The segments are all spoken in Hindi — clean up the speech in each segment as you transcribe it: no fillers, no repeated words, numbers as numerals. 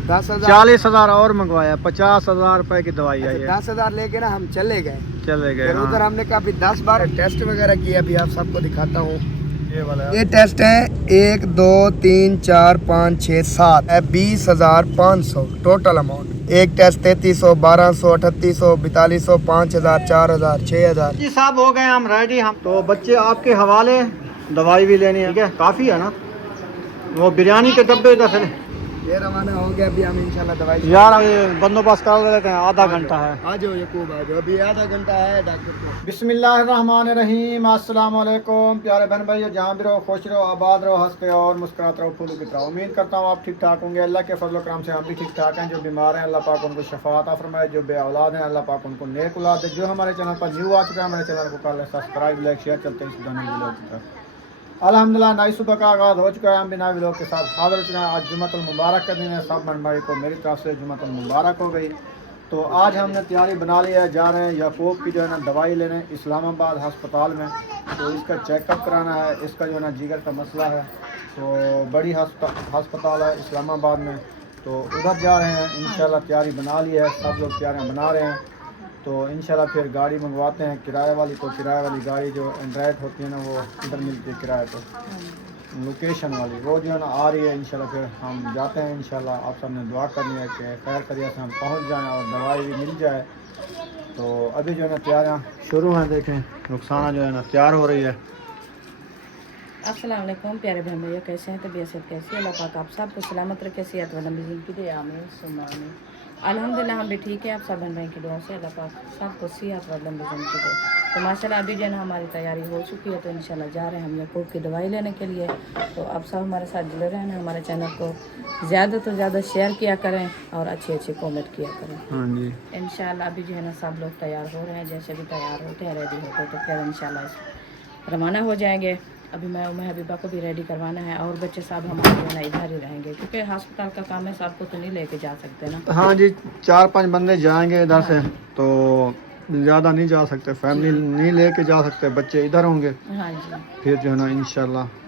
10,000 40,000 और मंगवाया, 50,000 रुपए की दवाई आई है। 10,000 लेके ना हम चले गए फिर उधर हाँ। हमने कहा अभी 10 बार टेस्ट वगैरह किया। अभी आप सबको दिखाता हूँ। ये वाला ये टेस्ट है 1 2 3 4 5 6 7 है 20,500 टोटल अमाउंट। एक टेस्ट 3300 1200 3800 4200 5000 4000 6000। जी साहब हो गए हम रेडी। हम तो बच्चे आपके हवाले, दवाई भी लेनी है, ठीक है, काफ़ी है ना। वो बिरयानी के डब्बे इधर से ये रवाना हो गया। अभी हम इंशाल्लाह दवाई यार ये बंदोबस्त कर लेते हैं, आधा घंटा है। आ जाओ यकूब आ जाओ, अभी आधा घंटा है डॉक्टर को। बिस्मिल्लाहिर्रहमानिर्रहीम, अस्सलाम वालेकुम प्यारे बहन भाई, जहाँ भी रहो खुश रहो, आबाद रहो, हंसते और मुस्कुराते रहो, फूलों की तरह। उम्मीद करता हूँ आप ठीक ठाक होंगे। अल्लाह के फजल करम से हम भी ठीक ठाक हैं। जो बीमार हैं अल्लाह पाक उनको शफा अता फरमाए, जो बे औलाद हैं अल्लाह पाक उनको नेक औलाद दे। जो हमारे चैनल पर न्यू आ चुका है, हमारे चैनल को कर सब्सक्राइब लाइक शेयर, चलते हैं इस गाने। अल्हम्दुलिल्लाह नई सुबह का आगाज़ हो चुका है। हम बिना व्लॉग के साथ हाजिर हो चुके हैं। आज जुम्मतुल मुबारक का दिन है। सब बहन भाई को मेरी तरफ से जुम्मतुल मुबारक हो गई। तो आज हमने तैयारी बना ली है, जा रहे हैं याकूब की जो है ना दवाई लेने इस्लामाबाद हस्पताल में। तो इसका चेकअप कराना है। इसका जो है ना जिगर का मसला है, तो बड़ी हस्पताल है इस्लामाबाद में, तो उधर जा रहे हैं। इंशाल्लाह तैयारी बना ली है, सब लोग तैयारियाँ बना रहे हैं। तो इंशाल्लाह फिर गाड़ी मंगवाते हैं किराए वाली। तो किराए वाली गाड़ी जो एंड्राइड होती है ना, वो इधर मिलती है किराए पर, लोकेशन वाली, वो जो है ना आ रही है। इंशाल्लाह फिर हम जाते हैं। इंशाल्लाह आप सब ने दुआ करनी है कि खैर करिए से हम पहुंच जाएं और दवाई भी मिल जाए। तो अभी जो है ना तैयारियाँ शुरू हैं। देखें रुखसाना जो है ना तैयार हो रही है। अस्सलाम वालेकुम प्यारे बहन भैया, कैसे हैं? तबीयत कैसी है? अल्लाह पाक आप सबको सलामत रखे, सेहत व लंबी ज़िंदगी दे, आमीन सुम्मा आमीन। अल्हम्दुलिल्लाह हम भी ठीक है। आप सब बहन भाई की दुआ से अल्लाह पाक सबको सेहत व लंबी ज़िंदगी दे। तो माशाल्लाह अभी जो है ना हमारी तैयारी हो चुकी है। तो इंशाल्लाह जा रहे हैं हम याकूब की दवाई लेने के लिए। तो आप सब हमारे साथ जुड़े रहना, हमारे चैनल को ज़्यादा से ज़्यादा शेयर किया करें और अच्छे अच्छे कॉमेंट किया करें। हाँ जी, इंशाल्लाह अभी जो है ना सब लोग तैयार हो रहे हैं। जैसे भी तैयार होते हैं, रेडी होते हैं, तो फिर इंशाल्लाह रवाना हो जाएंगे। अभी मैं उम्मे हबीबा को भी रेडी करवाना है और बच्चे साहब हमारे जो है इधर ही रहेंगे, क्योंकि अस्पताल का काम है, सबको तो नहीं लेके जा सकते ना। हाँ जी, 4-5 बंदे जाएंगे इधर से, हाँ। तो ज़्यादा नहीं जा सकते, फैमिली नहीं लेके जा सकते, बच्चे इधर होंगे। हाँ जी, फिर जो है ना इंशाल्लाह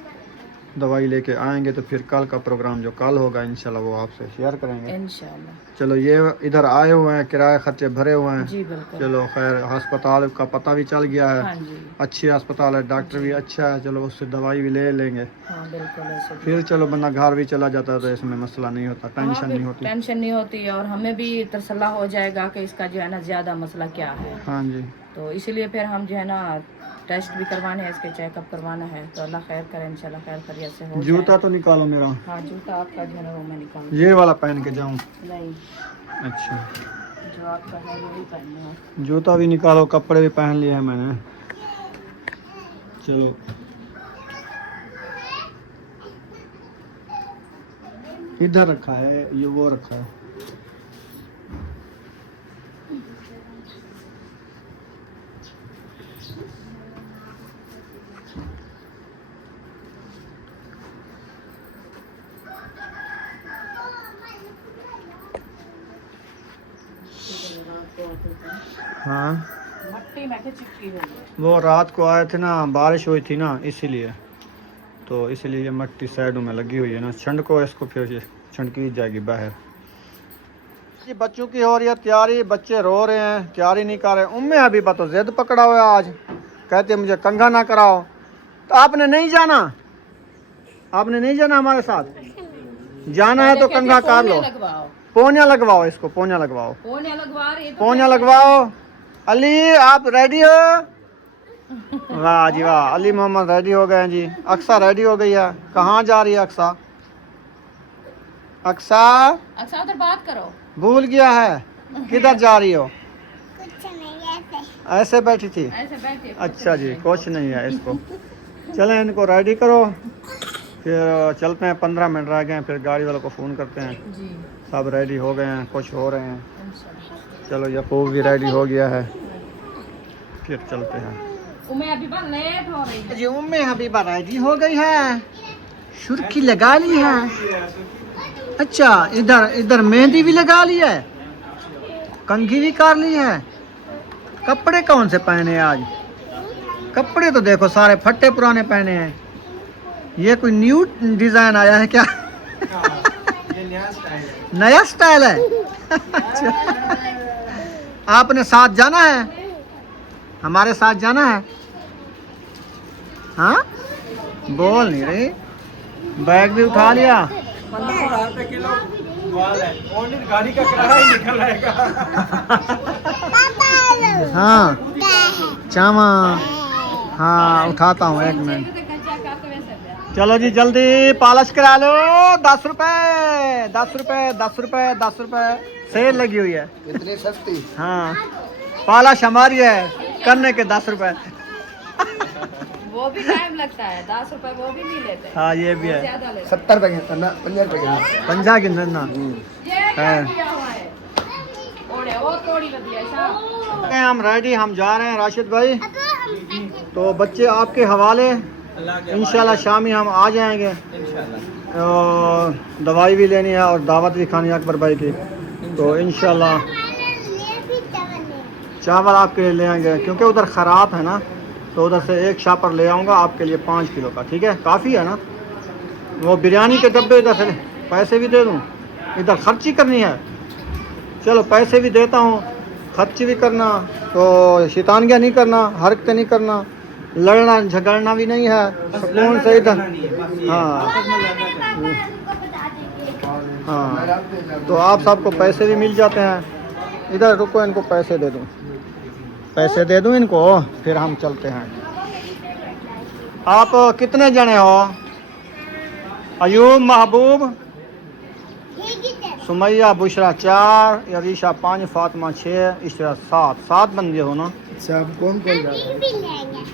दवाई लेके आएंगे। तो फिर कल का प्रोग्राम जो कल होगा इंशाल्लाह वो आपसे शेयर करेंगे इंशाल्लाह। चलो ये इधर आए हुए हैं, किराए खर्चे भरे हुए हैं। जी बिल्कुल। चलो खैर अस्पताल का पता भी चल गया है। हाँ जी, अच्छी अस्पताल है, डॉक्टर भी अच्छा है, चलो उससे दवाई भी ले लेंगे। हाँ बिल्कुल ऐसे भी। फिर चलो बंदा घर भी चला जाता है, तो इसमें मसला नहीं होता, टेंशन हाँ, नहीं होती। टेंशन नहीं होती और हमें भी तसल्ला हो जाएगा कि इसका जो है ना ज़्यादा मसला क्या है। हाँ जी, तो इसीलिए फिर हम जो है ना टेस्ट भी करवाने हैं, इसके चेकअप करवाना है। तो अल्लाह खैर करे, इंशाल्लाह खैर खैरियत से हो जूता जाए। तो निकालो मेरा, हाँ जूता आपका जो है ना वो मैं निकाल ये वाला पहन के जाऊँ? नहीं, अच्छा, जो आपका है वही पहनना है। जूता भी निकालो, कपड़े भी पहन लिए हैं मैंने। चलो इधर रखा है, ये वो रखा है। हाँ, मट्टी में चिपकी हुई है। वो रात को आए थे ना, बारिश हुई थी ना, इसीलिए। तो इसलिए ये मट्टी साइडों में लगी हुई है ना, छंड को इसको फिर ये छंडकी जाएगी बाहर। ये बच्चों की हो रही है तैयारी, बच्चे रो रहे हैं, तैयारी नहीं कर रहे। उम्मे हबीबा तो जिद पकड़ा हुआ है आज, कहते मुझे कंघा ना कराओ। तो आपने नहीं जाना, आपने नहीं जाना हमारे साथ? जाना है तो कंघा कर लो, पोनिया लगवाओ, इसको पोनिया लगवाओ, पोनिया लगवाओ। अली आप रेडी हो? वाह जी वाह, अली मोहम्मद रेडी हो गए हैं जी। अक्सा रेडी हो गई है। कहाँ जा रही है अक्सा? अक्सा अच्छा उधर बात करो। भूल गया है, किधर जा रही हो? कुछ नहीं, ऐसे बैठी थी? ऐसे बैठिए। अच्छा जी, कुछ नहीं है इसको। चलें इनको रेडी करो, फिर चलते हैं। 15 मिनट रह गए हैं, फिर गाड़ी वालों को फ़ोन करते हैं। जी सब रेडी हो गए हैं, खुश हो रहे हैं। इंशाल्लाह। चलो याकूब भी रेडी हो गया है, फिर चलते हैं। उम्मे हबीबा लेट हो रही है। जी उम्मे हबीबा रेडी हो गई है, सुर्खी लगा ली है। अच्छा, इधर इधर मेहंदी भी लगा ली है, कंघी भी कर ली है। कपड़े कौन से पहने आज? कपड़े तो देखो सारे फट्टे पुराने पहने हैं। ये कोई न्यू डिजाइन आया है क्या? नया स्टाइल है। अच्छा। आपने साथ जाना है, हमारे साथ जाना है? हाँ बोल नहीं रही। बैग भी उठा लिया। गाड़ी का किराया ही निकल आएगा। हाँ चामा, हाँ उठाता हूँ, एक मिनट। चलो जी जल्दी पॉलिश करा लो। 10 रुपए 10 रुपए 10 रुपए 10 रुपए सेल लगी हुई है। इतनी सस्ती? हाँ पॉलिश हमारी है, करने के 10 रुपए। वो भी टाइम लगता है, 10 रुपए वो भी नहीं लेते। हाँ ये भी है। ज्यादा लेते 70 रुपए के ना, 50 रुपए के। 50 की ना ये क्या किया हुआ है? ओड़े वो थोड़ी लगी है साहब। हम रेडी, हम जा रहे हैं राशिद भाई। तो बच्चे आपके हवाले, इंशाल्लाह शामी हम आ जाएंगे। और दवाई भी लेनी है और दावत भी खानी है अकबर भाई की। तो इंशाल्लाह चावल आपके लिए ले आएंगे, क्योंकि उधर ख़राब है ना, तो उधर से एक शापर ले आऊँगा आपके लिए 5 किलो का। ठीक है, काफ़ी है ना। वो बिरयानी के डब्बे इधर से पैसे भी दे दूँ, इधर खर्ची करनी है। चलो पैसे भी देता हूँ, खर्च भी करना, तो शैतानियाँ नहीं करना, हरकतें नहीं करना, लड़ना झगड़ना भी नहीं है, सुकून से इधर। हाँ हाँ, तो आप सबको पैसे भी मिल जाते हैं। इधर रुको, इनको पैसे दे दूँ, पैसे दे दूँ इनको, फिर हम चलते हैं। आप कितने जने हो? अयूब, महबूब, सुमैया, बुशरा 4, यरीशा 5, फातिमा 6, इशरा 7 बंदे हो ना? अच्छा आप कौन कौन जा रहे हैं?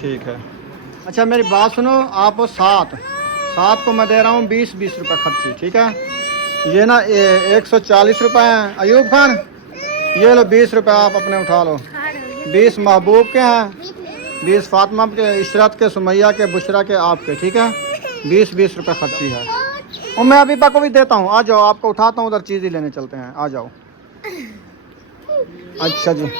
ठीक है। अच्छा मेरी बात सुनो, आप 7 को मैं दे रहा हूँ 20 रुपए खर्ची। ठीक है, ये ना 140 रुपए हैं। अयूब खान ये लो 20 रुपए आप अपने उठा लो। 20 महबूब के हैं, 20 फातिमा के, इशरत के, सुमैया के, बुशरा के, आपके। ठीक है, 20 रुपए खर्ची है। और मैं अभी को भी देता हूँ, आ जाओ, आपको उठाता हूँ, उधर चीज़ ही लेने चलते हैं, आ जाओ। अच्छा जी,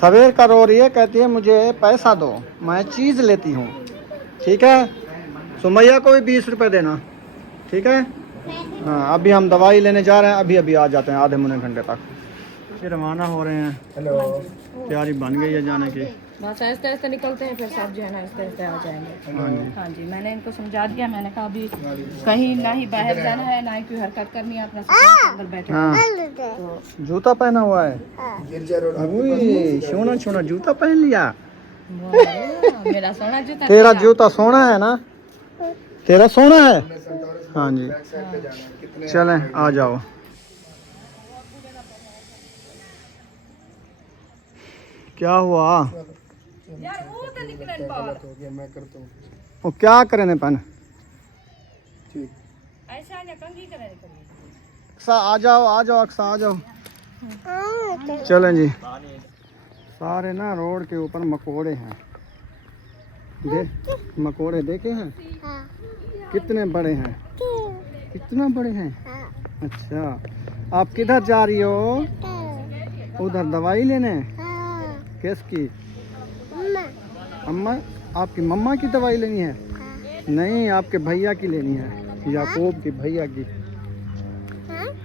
सवेर का रो रही है, कहती है मुझे पैसा दो, मैं चीज़ लेती हूँ। ठीक है, सुमैया को भी 20 रुपए देना। ठीक है, हाँ अभी हम दवाई लेने जा रहे हैं, अभी आ जाते हैं आधे मुने घंटे तक। फिर रवाना हो रहे हैं। हेलो, तैयारी बन गई है जाने की। बस ऐसे ऐसे निकलते हैं, फिर सब जो है ना ऐसे आ जाएंगे। हाँ जी, हाँ जी, मैंने इनको समझा दिया। मैंने कहा अभी कहीं ना ही बाहर जाना है, ना ही कोई हरकत करनी है, अपना सुकून से अंदर बैठे हाँ तो जूता पहना हुआ है। गिरजा रोड। अबुई, सोना सोना जूता पहन लिया। मेरा सोना जूता। तेरा जूता सोना है ना? तेरा सोना है? हाँ जी, चलें आ जाओ। क्या हुआ? यार वो तो निकलन बाहर। हो गया, मैं करता हूँ। वो क्या करे ने पहन? ठीक। ऐसा ना कंघी करे करिए। अक्सा आ जाओ, अक्सा आ जाओ। चलें जी। सारे ना रोड के ऊपर मकोड़े हैं, मकोड़े देखे हैं? कितने बड़े हैं, कितना बड़े हैं। अच्छा आप किधर जा रही हो? उधर दवाई लेने। किसकी? अम्मा, आपकी मम्मा की दवाई लेनी है? नहीं, आपके भैया की लेनी है, याकूब की भैया की।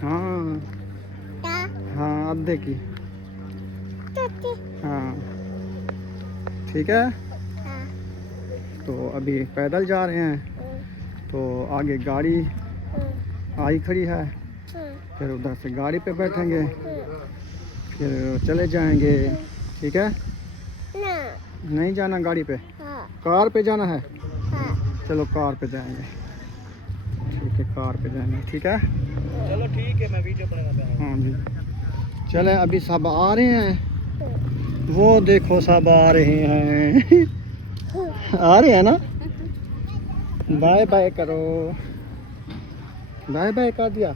हाँ हाँ अद्दे की। हाँ ठीक है। तो अभी पैदल जा रहे हैं, तो आगे गाड़ी आई खड़ी है, फिर उधर से गाड़ी पे बैठेंगे, फिर चले जाएंगे। ठीक है, नहीं जाना गाड़ी पे, कार पे जाना है। चलो कार पे जाएंगे। ठीक है, कार पे जाएंगे। ठीक है, चलो ठीक है, मैं वीडियो बनाता हूँ। हाँ जी, चलें अभी सब आ रहे हैं। वो देखो सब आ रहे हैं। आ रहे हैं ना? बाय बाय करो, बाय बाय कर दिया।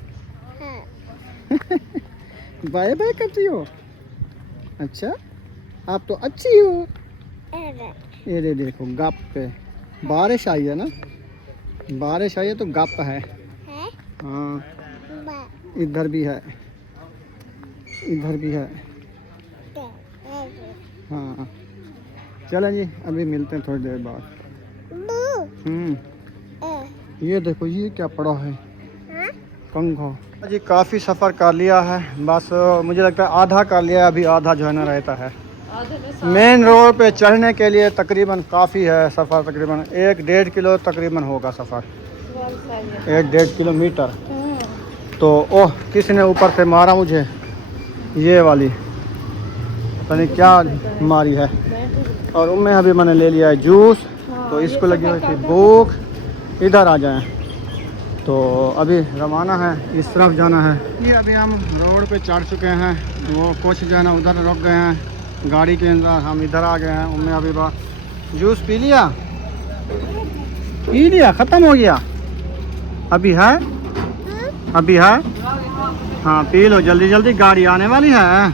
बाय बाय करती हो? अच्छा आप तो अच्छी हो। ये देखो गप पे, बारिश आई है ना, बारिश आई है तो गप है। हाँ इधर भी है, इधर भी है। हाँ चलें जी, अभी मिलते हैं थोड़ी देर बाद। ये देखो ये क्या पड़ा है, कंगो जी। काफ़ी सफ़र कर लिया है, बस मुझे लगता है आधा कर लिया है, अभी आधा जो है ना रहता है। मेन रोड पे चढ़ने के लिए तकरीबन काफ़ी है सफ़र, तकरीबन 1-1.5 किलो तकरीबन होगा सफ़र, 1-1.5 किलोमीटर। तो ओह, किसी ने ऊपर से मारा मुझे, ये वाली पता नहीं क्या मारी है। और उनमें अभी मैंने ले लिया है जूस, तो इसको लगी हुई थी भूख। इधर आ जाएं, तो अभी रवाना है, इस तरफ जाना है। ये अभी हम रोड पे चढ़ चुके हैं, वो कुछ जो है ना उधर रुक गए हैं गाड़ी के अंदर, हम इधर आ गए हैं। उनमें अभी जूस पी लिया, ख़त्म हो गया। अभी है, अभी है, हाँ पी लो जल्दी जल्दी, गाड़ी आने वाली है,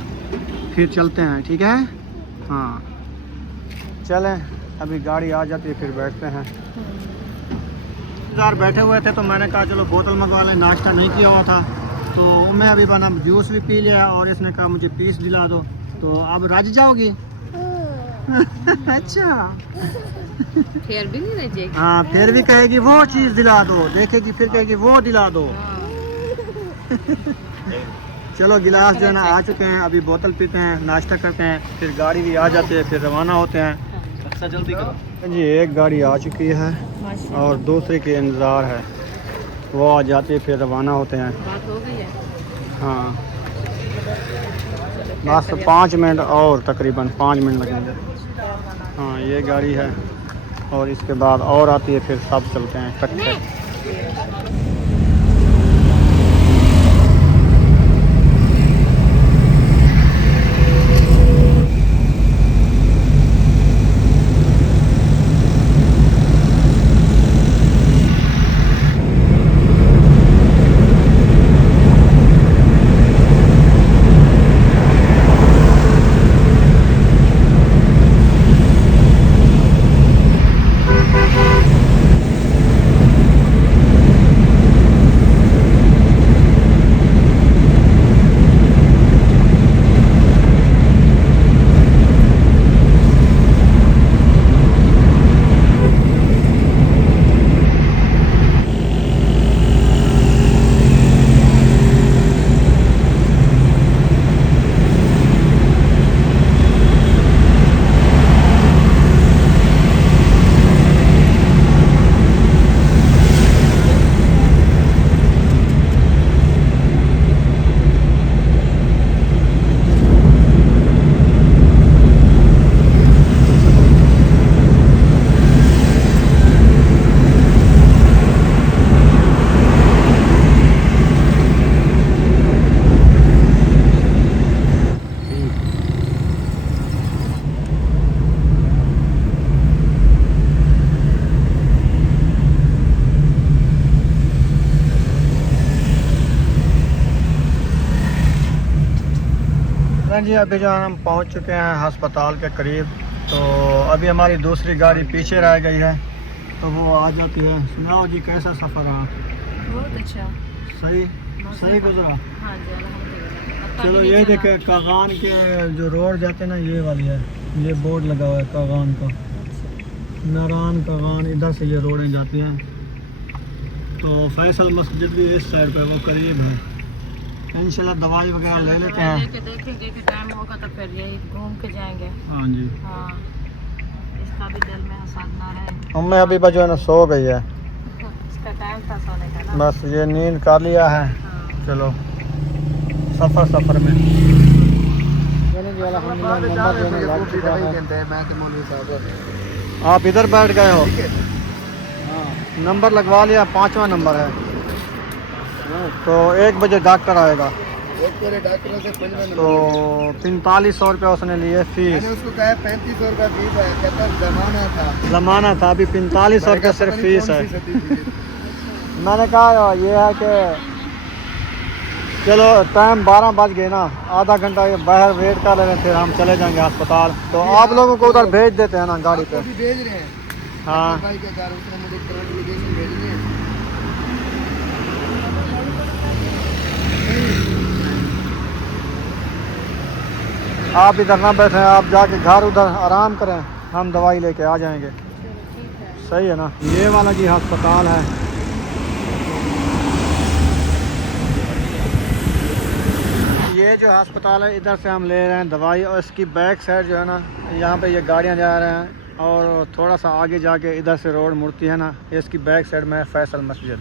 फिर चलते हैं, ठीक है। हाँ चलें, अभी गाड़ी आ जाती है फिर बैठते हैं। यार बैठे हुए थे तो मैंने कहा चलो बोतल मंगवा लें, नाश्ता नहीं किया हुआ था, तो मैं अभी बना जूस भी पी लिया और इसने कहा मुझे पीस दिला दो, तो अब राजी जाओगी? अच्छा फिर भी नहीं रह हाँ, फिर भी कहेगी वो चीज़ दिला दो, देखेगी फिर कहेगी वो दिला दो। चलो गिलास जो है ना आ चुके हैं, अभी बोतल पीते हैं, नाश्ता करते हैं, फिर गाड़ी भी आ जाती है, फिर रवाना होते हैं। अच्छा जल्दी करो जी, एक गाड़ी आ चुकी है और दूसरे के इंतज़ार है, वो आ जाती है, फिर रवाना होते हैं। बात हो गई है। हाँ बस 5 मिनट और, तकरीबन 5 मिनट लगेंगे। हाँ ये गाड़ी है और इसके बाद और आती है, फिर सब चलते हैं इकट्ठे। जी अभी जो हम पहुंच चुके हैं अस्पताल के करीब, तो अभी हमारी दूसरी गाड़ी पीछे रह गई है, तो वो आ जाती है। सुनाओ जी, कैसा सफ़र रहा? बहुत अच्छा, सही गुजरा। हाँ जी अल्हम्दुलिल्लाह। चलो ये देखे कागान के जो रोड जाते हैं ना, ये वाली है, ये बोर्ड लगा हुआ है कागान का, नारान कागान, इधर से ये रोडें जाती हैं। तो फैसल मस्जिद भी इस साइड पे, वो करीब है। इंशाल्लाह दवाई वगैरह ले लेते हैं, देखेंगे कि टाइम होगा तो फिर यही घूम के जाएंगे। हाँ जी। हाँ, इसका भी दिल में हसाद ना रहे। हमें अभी बस जो है ना सो गई है, इसका टाइम था सोने का ना। बस ये नींद कर लिया है। चलो सफ़र में आप इधर बैठ गए हो, नंबर लगवा लिया, 5वां नंबर है, तो 1 बजे डॉक्टर आएगा। तो 4500 रुपये उसने लिए फीस। मैंने उसको कहा 3500 रुपये फीस है, कहता ज़माना था, अभी 4500 रुपये सिर्फ फीस है। मैंने कहा ये है कि चलो टाइम 12 बज गए ना, आधा घंटा ये बाहर वेट कर रहे हैं, फिर हम चले जाएंगे अस्पताल। तो आप लोगों को उधर भेज देते हैं ना गाड़ी पे। भेज रहे हैं हाँ भाई के घर, उसने मुझे नोटिफिकेशन भेजनी है। आप इधर ना बैठे, आप जाके घर उधर आराम करें, हम दवाई लेके आ जाएंगे। सही है ना। ये वाला जी अस्पताल है, ये जो अस्पताल है इधर से हम ले रहे हैं दवाई, और इसकी बैक साइड जो है ना, यहाँ पे ये गाड़ियाँ जा रहे हैं, और थोड़ा सा आगे जाके इधर से रोड मुड़ती है ना, इसकी बैक साइड में है फैसल मस्जिद।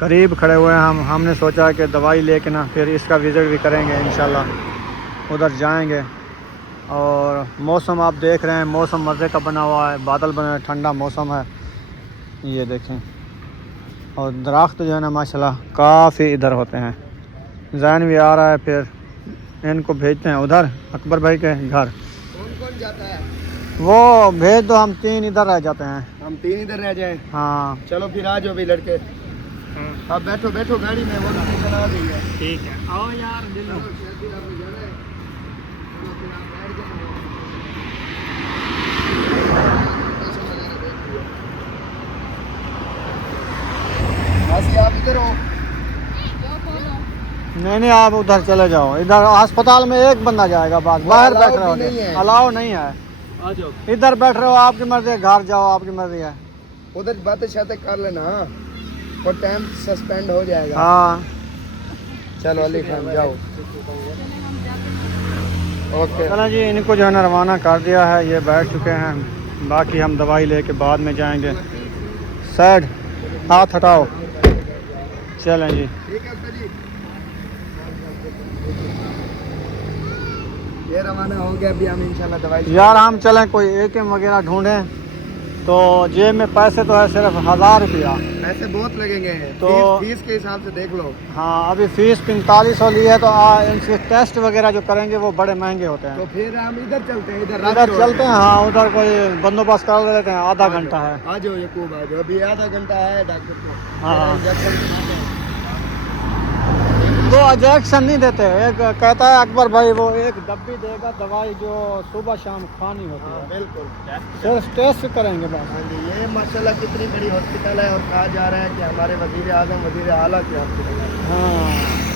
करीब खड़े हुए हैं हमने सोचा कि दवाई लेके ना फिर इसका विज़िट भी करेंगे इंशाल्लाह, उधर जाएंगे। और मौसम आप देख रहे हैं, मौसम मज़े का बना हुआ है, बादल बने, ठंडा मौसम है, ये देखें। और दरख्त जो है ना माशाल्लाह काफ़ी इधर होते हैं। जैन भी आ रहा है, फिर इनको भेजते हैं उधर अकबर भाई के घर। कौन कौन जाता है? वो भेज दो, हम 3 इधर रह जाते हैं। हम 3 इधर रह जाएं। हाँ चलो फिर आ जाओ भी लड़के। आप बैठो बैठो गाड़ी में, वो लोकेशन आ गई है। ठीक है, आओ यार दिल्ली। आप इधर हो। नहीं आप उधर चले जाओ, इधर अस्पताल में एक बंदा जाएगा, बाहर बैठ रहे नहीं है। हो, अलाउ नहीं है। आ जाओ। इधर बैठ रहे हो, आपकी मर्जी है, घर जाओ आपकी मर्जी है। उधर बातें शातें कर लेना और टाइम सस्पेंड हो जाएगा। हाँ चलो अली खान जाओ। ओके चलो जी, इनको जो है ना रवाना कर दिया है, ये बैठ चुके हैं। बाकी हम दवाई लेके बाद में जाएंगे। साइड हाथ हटाओ, चलें जी। ठीक है जी, ये रवाना हो गया। अभी हम इंशाल्लाह दवाई यार हम चलें, कोई ATM वगैरह ढूंढें, तो जेब में पैसे तो है सिर्फ 1000 रुपया। पैसे बहुत लगेंगे तो फीस के हिसाब से देख लो। हाँ अभी फीस 4500 ली है, तो इनके टेस्ट वगैरह जो करेंगे वो बड़े महंगे होते हैं। तो फिर हम इधर चलते हैं, इधर चलते हैं। हाँ उधर कोई बंदोबस्त कर लेते हैं, आधा घंटा है। आ जाओ यकूब, आ जाओ, अभी आधा घंटा है डॉक्टर को। हाँ। इंजेक्शन वो इंजेक्शन नहीं देते, एक कहता है अकबर भाई वो एक डब्बी देगा दवाई जो सुबह शाम खानी होती है। बिल्कुल। सिर्फ टेस्ट करेंगे बस। हाँ जी, ये माशाल्लाह कितनी बड़ी हॉस्पिटल है, और कहा जा रहा है कि हमारे वजीर आजम वजीर आला की हॉस्पिटल है। हाँ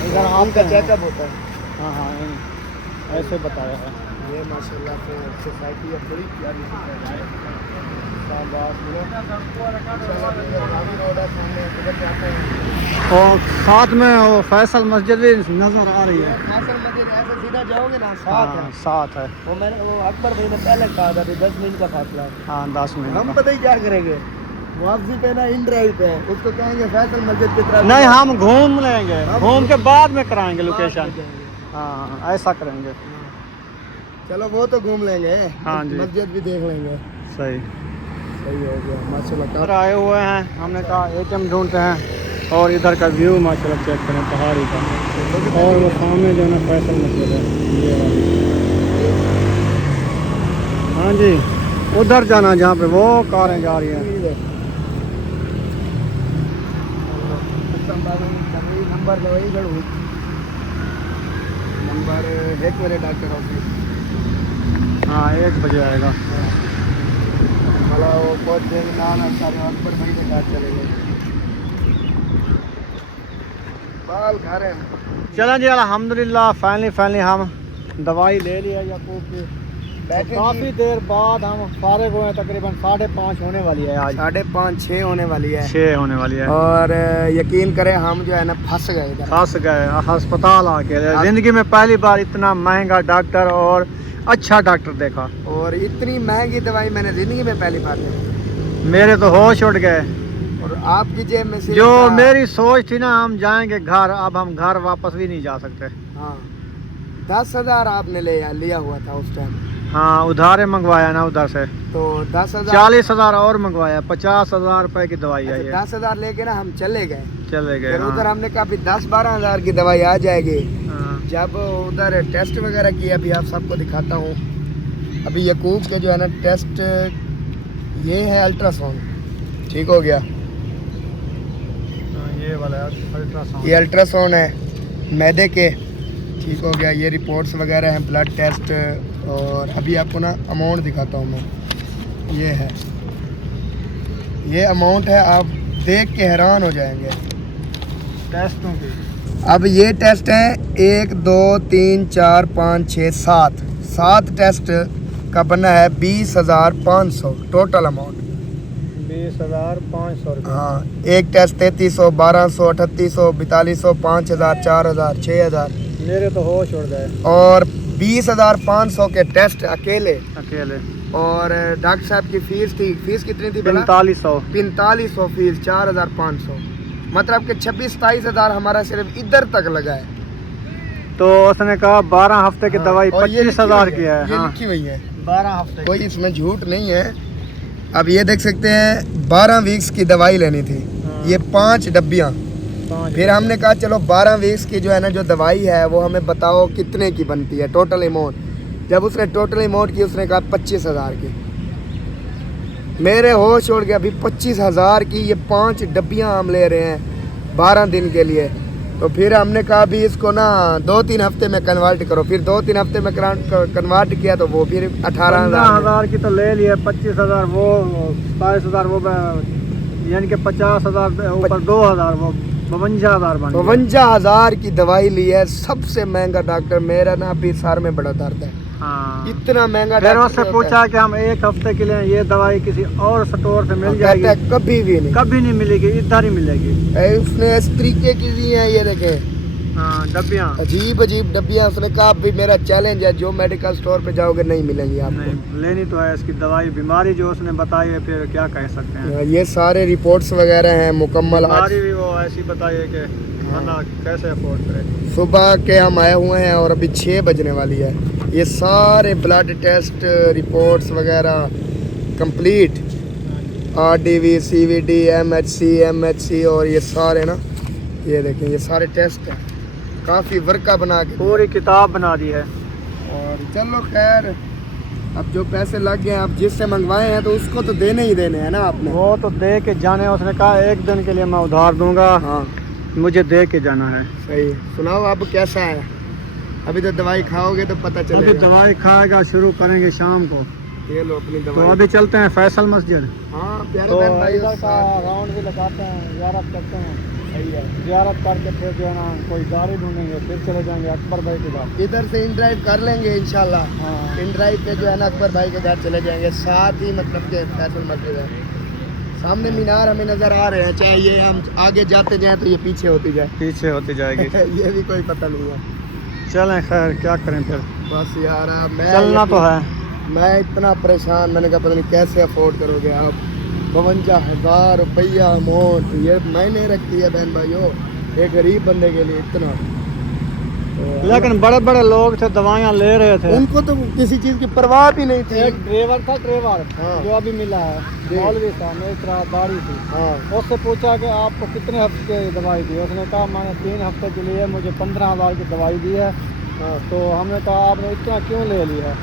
इधर उनका आते हैं। चेकअप होता है। हाँ हाँ ऐसे बताया है। ये माशाल्लाह से सोसाइटी है, बड़ी प्यारी सोसाइटी है। और साथ में वो फैसल मस्जिद भी नज़र आ रही है। फैसल मस्जिद ऐसे सीधा जाओगे ना, साथ हाँ है। साथ है। वो अकबर भाई ने पहले कहा था, अभी 10 मिनट का फासला है। हाँ 10 हम मिनट। पता ही क्या करेंगे, वापसी पे ना इन ड्राइव पे उसको कहेंगे फैसल मस्जिद की तरफ। नहीं हम घूम लेंगे, घूम के बाद में कराएंगे लोकेशन। बाद में जाएंगे। हाँ ऐसा करेंगे। चलो वो तो घूम लेंगे, हाँ जी। मस्जिद भी देख लेंगे। सही सही हो गया माशाल्लाह। इधर आए हुए हैं, हमने कहा ATM ढूंढते हैं, और इधर का व्यू माशाल्लाह चेक करें पहाड़ी का। और वो सामने जो है ना फैसल मस्जिद है, ये वाली। हाँ जी, उधर जाना जहाँ पे वो कारें जा रही हैं। नंबर तो वही गढ़ नंबर 1 मेरे डॉक्टर ऑफिस। हाँ 1 बजे आएगा। मला वो बहुत देर ना सारे अकबर भाई के साथ चले गए, बाल खा रहे हैं। चलें जी, अल्हम्दुलिल्लाह फाइनली हम दवाई ले लिया याकूब की। बैठे काफ़ी देर बाद हम फारिग हुए, तकरीबन 5:30 होने वाली है आज। 5:30-6 होने वाली है। 6 होने वाली है। और यकीन करें हम जो है ना फंस गए इधर। फंस गए अस्पताल आके। ज़िंदगी में पहली बार इतना महंगा डॉक्टर और अच्छा डॉक्टर देखा, और इतनी महंगी दवाई मैंने जिंदगी में पहली बार देखी। मेरे तो होश उड़ गए। और आपकी जेब में से जो मेरी सोच थी ना हम जाएंगे घर, अब हम घर वापस भी नहीं जा सकते। हाँ 10,000 आपने लिया हुआ था उस टाइम। हाँ उधारे मंगवाया ना उधर से, तो 10,000 40,000 और मंगवाया, 50,000 रुपए की दवाई है ये। 10,000 लेके ना हम चले गए। चले गए। फिर हाँ। उधर हमने कहा 10-12 हज़ार की दवाई आ जाएगी। हाँ। जब उधर टेस्ट वगैरह किया, अभी आप सबको दिखाता हूँ। अभी यकूब के जो है ना टेस्ट, ये है अल्ट्रासाउंड, ठीक हो गया। ये वाला अल्ट्रासाउंड, ये अल्ट्रासाउंड है मैदे के, ठीक हो गया। ये रिपोर्ट्स वगैरह हैं, ब्लड टेस्ट। और अभी आपको ना अमाउंट दिखाता हूँ मैं, ये है, ये अमाउंट है, आप देख के हैरान हो जाएंगे टेस्टों की। अब ये टेस्ट हैं 1 2 3 4 5 6 7 टेस्ट का बना है 20,500 टोटल अमाउंट। 20,500 रुपये। हाँ, एक टेस्ट 3300 1200 3800 4200 5000 4000 6000। मेरे तो होश उड़ गए और 20,500 के टेस्ट अकेले। अकेले। और डॉक्टर साहब की फीस थी, फीस कितनी थी? 4500 फीस, 4,500, मतलब कि 26-27 हज़ार हमारा सिर्फ इधर तक लगा है। तो उसने कहा 12 हफ्ते की दवाई और ये 25,000 की है। ये लिखी हुई है 12 हफ्ते कोई इसमें झूठ नहीं है। अब ये देख सकते हैं 12 वीक्स की दवाई लेनी थी, ये 5 डब्बियाँ। फिर हमने कहा चलो 12 वीक्स की जो है ना जो दवाई है वो हमें बताओ कितने की बनती है टोटल अमाउंट। जब उसने टोटल अमाउंट की उसने कहा 25,000 की। मेरे होश उड़ गया, अभी 25,000 की ये 5 डब्बियाँ हम ले रहे हैं 12 दिन के लिए। तो फिर हमने कहा अभी इसको ना 2-3 हफ्ते में कन्वर्ट करो। फिर 2-3 हफ्ते में कन्वर्ट किया तो वो फिर 18,000 की तो ले लिया, 25,000 वो, 27,000 वो, यानी कि 50,000 ऊपर 2,000 वो 52,000 बन गया। 52,000 की दवाई ली है, सबसे महंगा डॉक्टर। मेरा ना अभी सर में बड़ा दर्द है, हाँ। इतना महंगा फिर डॉक्टर उससे होता पूछा है। कि हम 1 हफ्ते के लिए ये दवाई किसी और स्टोर से मिल कहता जाएगी? है कभी भी नहीं, कभी नहीं मिलेगी, इधर ही मिलेगी। उसने इस तरीके की दी है, ये देखें हाँ, डब्बियाँ। अजीब अजीब डब्बियाँ। उसने कहा अभी मेरा चैलेंज है, जो मेडिकल स्टोर पे जाओगे नहीं मिलेंगी आपको। नहीं लेनी तो है इसकी दवाई, बीमारी जो उसने बताई है फिर क्या कह सकते हैं। ये सारे रिपोर्ट्स वगैरह हैं मुकम्मल। बीमारी भी वो ऐसी बताई है कि वरना कैसे अफोर्ड करे। सुबह के हम आए हुए हैं और अभी 6 बजने वाली है। ये सारे ब्लड टेस्ट रिपोर्ट्स वगैरह complete, RDV, CVD, MHC, MHC और ये सारे ना, ये देखें ये सारे टेस्ट हैं, काफ़ी वर्का बना के पूरी किताब बना दी है। और चलो खैर, अब जो पैसे लग गए आप जिससे मंगवाए हैं तो उसको तो देने ही देने हैं ना आपने। वो तो दे के जाने, उसने कहा 1 दिन के लिए मैं उधार दूंगा, हाँ मुझे दे के जाना है। सही। सुनाओ अब कैसा है? अभी तो दवाई खाओगे तो पता अभी चलेगा। दवाई खाएगा, शुरू करेंगे शाम को। ये लो अपनी तो दवाई। अभी चलते हैं फैसल मस्जिद। हाँ प्यारे तो बहन भाइयों, इधर का साथ में। राउंड भी लगाते हैं, ज़ियारत करते हैं। सही है। ज़ियारत करके फिर जो है ना कोई गाड़ी ढूंढेंगे, फिर चले जाएंगे अकबर भाई के घर। इधर से इन ड्राइव कर लेंगे इंशाल्लाह। हाँ। इन ड्राइव पे जो है ना अकबर भाई के घर चले जाएंगे, साथ ही मतलब के फैसल मस्जिद है। सामने मीनार हमें नज़र आ रहे हैं, चाहे ये हम आगे जाते जाएं तो ये पीछे होती जाए। पीछे होती जाएगी। ये भी कोई पता नहीं है। चलें खैर, क्या करें फिर, बस यार मैं चलना तो है। मैं इतना परेशान, मैंने कहा पता नहीं कैसे अफोर्ड करोगे आप। 52,000 रुपया अमाउंट ये मैंने रखी है बहन भाइयों, एक गरीब बंदे के लिए इतना। लेकिन बड़े बड़े लोग थे, दवाइयाँ ले रहे थे। उनको तो किसी चीज़ की परवाह भी नहीं थी। एक ड्राइवर था, ड्राइवर हाँ। जो अभी मिला है, जी। मौलवी था, मेरी तरह दाढ़ी थी। हाँ उससे पूछा कि आपको कितने हफ्ते की दवाई दी? उसने कहा मैंने 3 हफ्ते के लिए मुझे 15,000 की दवाई दी है। हाँ तो हमने कहा आपने इतना क्यों ले ली है?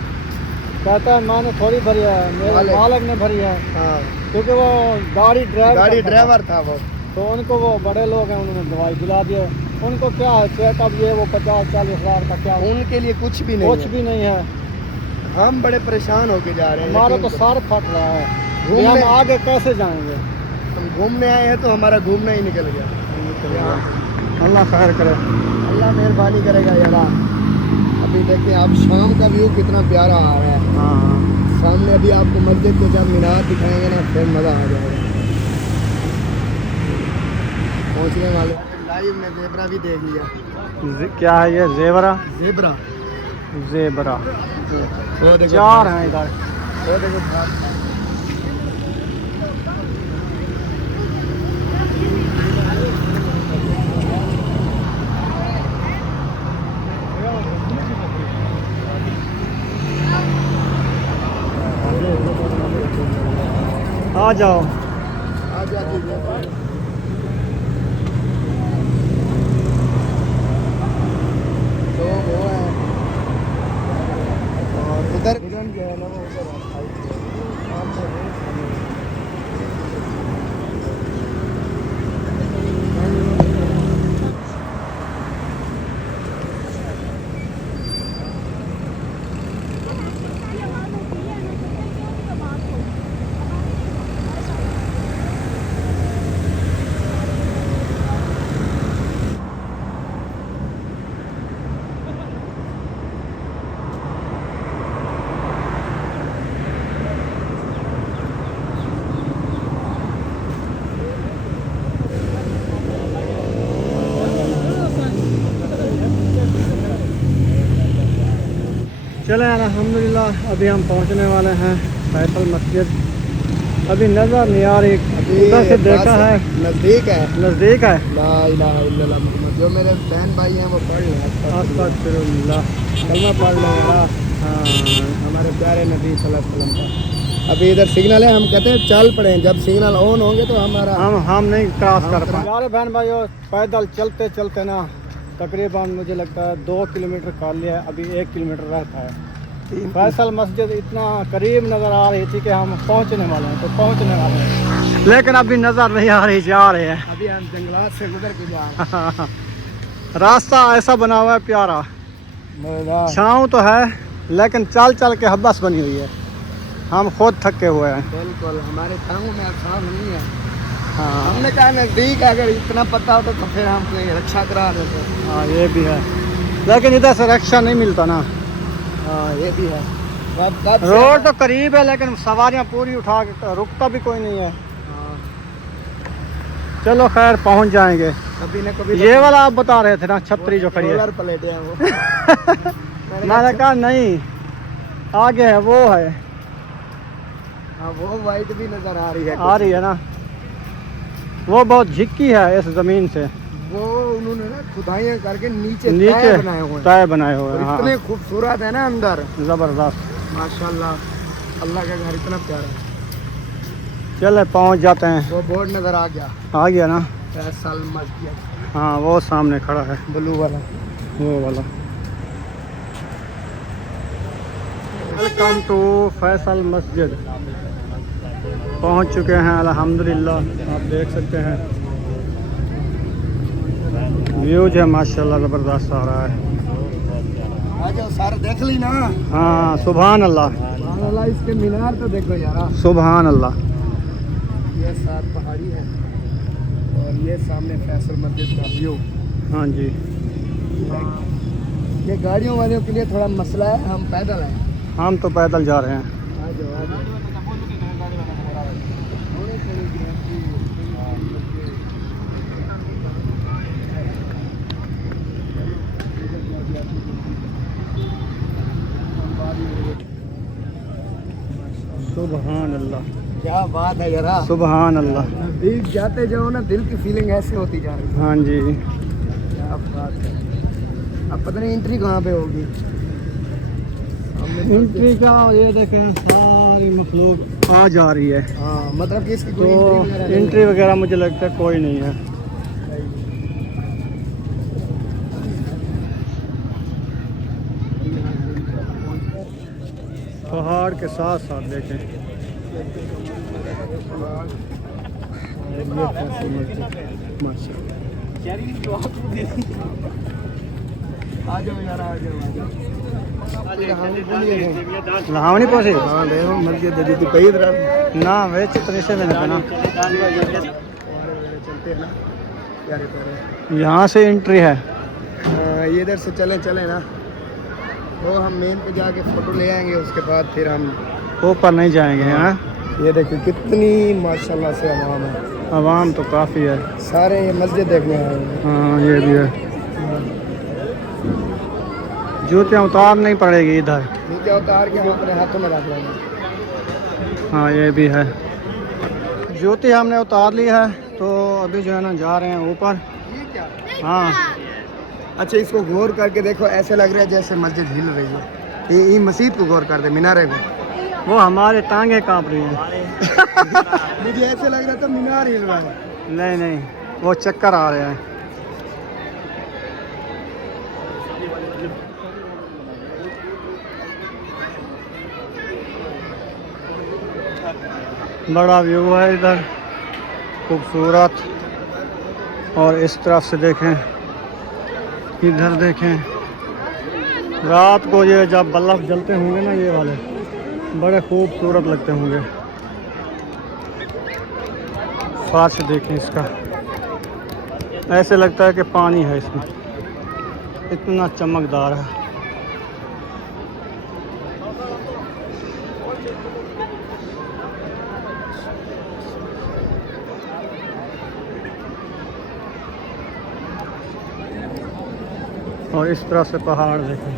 कहता है मैंने थोड़ी भरी है, मेरे मालिक ने भरी है, हाँ क्योंकि वो गाड़ी गाड़ी ड्राइवर ड्राइवर था वो। तो उनको वो बड़े लोग हैं, उन्होंने दवाई दिला दिए। उनको क्या है, चेकअप ये वो 50-40 हज़ार का क्या, उनके लिए कुछ भी नहीं कुछ है। भी नहीं है। हम बड़े परेशान होके जा रहे हैं। हमारा तो यकीन सर फट रहा है कि घूमने- हम आगे कैसे जाएंगे। करो। हम घूमने आए हैं तो हमारा घूमना ही निकल गया। अल्लाह खैर करे। अल्लाह मेहरबानी करेगा यार। अभी देखिए आप शाम का व्यू कितना प्यारा आ रहा है। हाँ, सामने अभी आपको मस्जिद के जब मीनार दिखाएंगे ना फिर मज़ा आ जाएगा। पहुंचने वाले लाइव में ज़ेबरा भी देख लिया। क्या है ये? ज़ेबरा। ज़ेबरा ज़ेबरा वो देखो 4 हैं इधर। वो देखो घास। आ जाओ। आ जाती तो वो है और उधर जो है ना वो चलें अल्हम्दुलिल्लाह अभी हम पहुंचने वाले हैं फैसल मस्जिद। अभी नज़र नहीं आ रही, उधर से देखा है नज़दीक है। नज़दीक है। ला इलाहा इल्लल्लाह मुहम्मद, जो मेरे बहन भाई हैं वो पढ़ लें, अस्तगफिरुल्लाह। कलमा पढ़ लें यार। हाँ हमारे प्यारे नबी सल्लल्लाहु अलैहि वसल्लम का। अभी इधर सिग्नल है, हम कहते हैं चल पड़े, जब सिग्नल ऑन होंगे तो हमारा हम नहीं क्रॉस कर हम पाए। यार बहन भाइयों, पैदल चलते चलते ना तकरीबन मुझे लगता है 2 किलोमीटर कर लिया है, अभी 1 किलोमीटर रहता है। फैसल मस्जिद इतना करीब नज़र आ रही थी कि हम पहुंचने वाले हैं, तो पहुंचने वाले हैं, लेकिन अभी नज़र नहीं आ रही, जा रहे हैं। अभी हम जंगलात से गुजर के जा रास्ता ऐसा बना हुआ है प्यारा, रहे छाँव तो है लेकिन चल चल के हब्बस बनी हुई है, हम खुद थके हुए हैं। बिल्कुल, हमारे टांगों में आसान नहीं है। हाँ हमने कहा नज़दीक, अगर इतना पता होता तो फिर हम कोई रक्षा करा देते। हाँ ये भी है, लेकिन इधर से रक्षा नहीं मिलता ना। हाँ ये भी है। कब रोड तो करीब है लेकिन सवारियां पूरी उठा के रुकता भी कोई नहीं है। हाँ, चलो खैर पहुंच जाएंगे। कभी न कभी ये वाला आप बता रहे थे ना, छतरी जो खड़ी है। रोलर प्लेट है वो। मैंने कहा नहीं, आगे है वो है, हाँ वो वाइट भी नजर आ रही है। आ रही है ना, वो बहुत झिक्की है इस जमीन से। वो उन्होंने ना खुदाइयाँ करके नीचे नीचे बनाए हुए हैं, तय बनाए हुए और हैं। इतने हाँ खूबसूरत है ना अंदर, जबरदस्त। माशाल्लाह। अल्लाह का घर इतना प्यारा है। चले पहुंच जाते हैं। वो बोर्ड नजर आ गया, आ गया ना। फैसल मस्जिद, हाँ वो सामने खड़ा है, ब्लू वाला। वो वाला। वेलकम टू फैसल मस्जिद। पहुंच चुके हैं अल्हम्दुलिल्लाह, आप देख सकते हैं व्यूज है माशाल्लाह, ज़बरदस्त आ रहा है। आ जाओ सारे देख ली ना। हाँ सुभान अल्लाह, सुभान अल्लाह, इसके मीनार तो देखो यार। सुभान अल्लाह। ये सात पहाड़ी है और ये सामने फैसल मस्जिद का व्यू। हाँ जी, ये गाड़ियों वालों के लिए थोड़ा मसला है, हम पैदल हैं। हम तो पैदल जा रहे हैं। आ जाओ आ जाओ। सुभान अल्लाह, क्या बात है यार। सुभान अल्लाह। नजदीक जाते जाओ ना, दिल की फीलिंग ऐसी होती जा रही है। हाँ जी, क्या बात है। अब पता नहीं एंट्री कहाँ पे होगी। एंट्री का ये देखें, सारी मखलूक आ जा रही है, हाँ मतलब कि इसकी कोई तो एंट्री वगैरह मुझे लगता है कोई नहीं है। पहाड़ के साथ साथ देखें, ये फैसल मस्जिद माशाल्लाह। आ जाओ यार, आ जाओ आ जाओ। लावनी पहुंचे हाँ देखो मस्जिद दी थी कई तरह ना, वे चित्र से मैंने बना। चलते हैं ना प्यारे प्यारे। यहाँ से एंट्री है। ये इधर से चले चले ना, वो हम मेन पे जाके फोटो ले आएंगे, उसके बाद फिर हम ऊपर नहीं जाएंगे। हाँ ये देखिए कितनी माशाल्लाह से आवाम है। आवाम तो काफ़ी है। सारे ये मस्जिद देखने आए हैं। हाँ ये भी है। जूतियाँ उतारनी पड़ेगी इधर। नीचे उतार के हम अपने हाथों में रख लेंगे। हाँ ये भी है। जूती हमने उतार ली है, तो अभी जो है ना जा रहे हैं ऊपर। हाँ अच्छा इसको गौर करके देखो, ऐसे लग रहा है जैसे मस्जिद हिल रही है। ये मस्जिद को गौर कर दे, मीनारे को। वो हमारे टांगे कांप रही हैं। मुझे ऐसे लग रहा था मीनार हिल रहा है। नहीं नहीं, वो चक्कर आ रहे हैं। बड़ा व्यू है इधर, खूबसूरत। और इस तरफ से देखें, इधर देखें, रात को ये जब बल्ब जलते होंगे ना, ये वाले बड़े खूबसूरत लगते होंगे। फर्श देखें इसका, ऐसे लगता है कि पानी है इसमें, इतना चमकदार है। और इस तरह से पहाड़ देखें,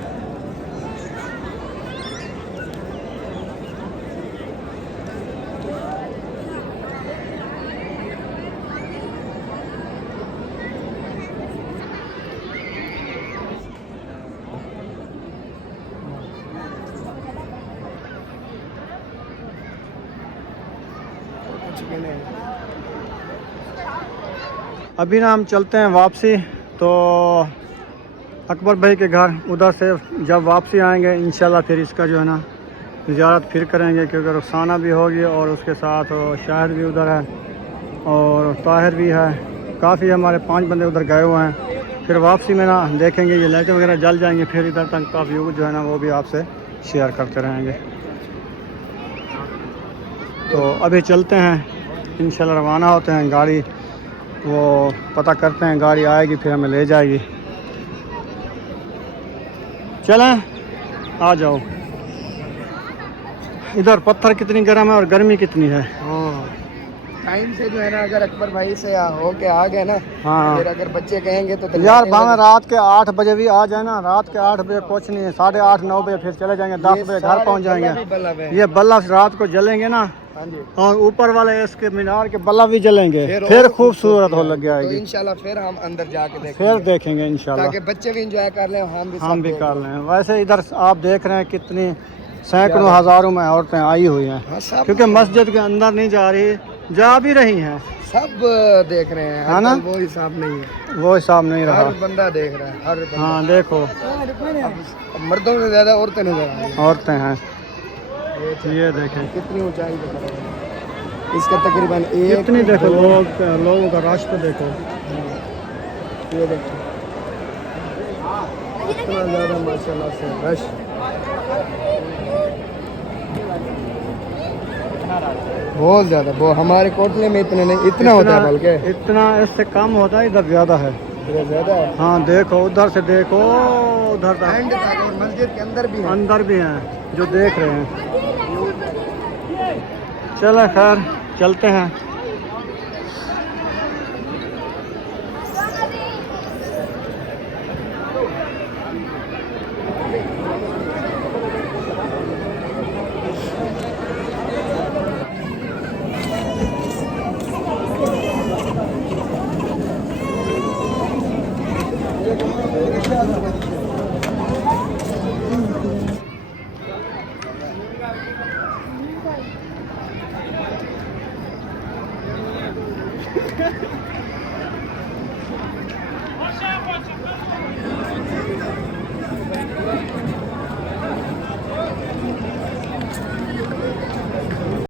चुके हैं। अभी ना हम चलते हैं वापसी, तो अकबर भाई के घर उधर से जब वापसी आएंगे इंशाल्लाह फिर इसका जो है ना ज़ियारत फिर करेंगे, क्योंकि रुखसाना भी होगी और उसके साथ शाहिद भी उधर है और ताहिर भी है। काफ़ी हमारे 5 बंदे उधर गए हुए हैं। फिर वापसी में ना देखेंगे ये लाइटें वगैरह जल जाएंगे, फिर इधर तक का व्यू जो है ना वो भी आपसे शेयर करते रहेंगे। तो अभी चलते हैं, इंशाल्लाह रवाना होते हैं। गाड़ी वो पता करते हैं, गाड़ी आएगी फिर हमें ले जाएगी। चलें, आ जाओ। इधर पत्थर कितनी गर्म है और गर्मी कितनी है। हाँ, टाइम से जो है ना अगर अकबर भाई से होके आ गए ना, हाँ फिर अगर बच्चे कहेंगे तो यार भावे रात के 8 बजे भी आ जाए ना, रात के 8 बजे कुछ नहीं है, 8:30 9 बजे फिर चले जाएंगे, 10 बजे घर पहुंच जाएंगे। ये बल्ला रात को जलेंगे ना, हाँ जी, और ऊपर वाले इसके मीनार के बल्ला भी जलेंगे, फिर खूबसूरत हो लग तो जाएगी। इंशाल्लाह फिर हम अंदर जाके देखेंगे, फिर देखेंगे इंशाल्लाह, ताकि बच्चे भी इंजॉय कर लें, हम भी कर लें। वैसे इधर आप देख रहे हैं कितनी सैकड़ों हज़ारों में औरतें आई हुई हैं, हाँ, सब क्योंकि मस्जिद के अंदर नहीं जा रही, जा भी रही हैं, सब देख रहे हैं, है ना? वो हिसाब नहीं है, वो हिसाब नहीं रहा। हर बंदा देख रहा है, हर बंदा। हाँ देखो, अब मर्दों से ज्यादा औरतें नजर आ रही हैं। औरतें हैं, ये देखें कितनी ऊंचाई पे खड़े हैं। इसका तकरीबन एक कितनी, देखो लोगों का रश तो देखो, ये देखो इतना ज़्यादा माशाल्लाह से रश। बहुत ज़्यादा, वो हमारे कोटले में इतने नहीं, इतना होता है, बल्कि इतना इससे कम होता है, इधर ज़्यादा है। इधर ज़्यादा है। हाँ देखो, उधर से देखो, उधर एंड तक तक, और मस्जिद के अंदर भी है। अंदर भी हैं जो देख रहे हैं। चलो खैर चलते हैं।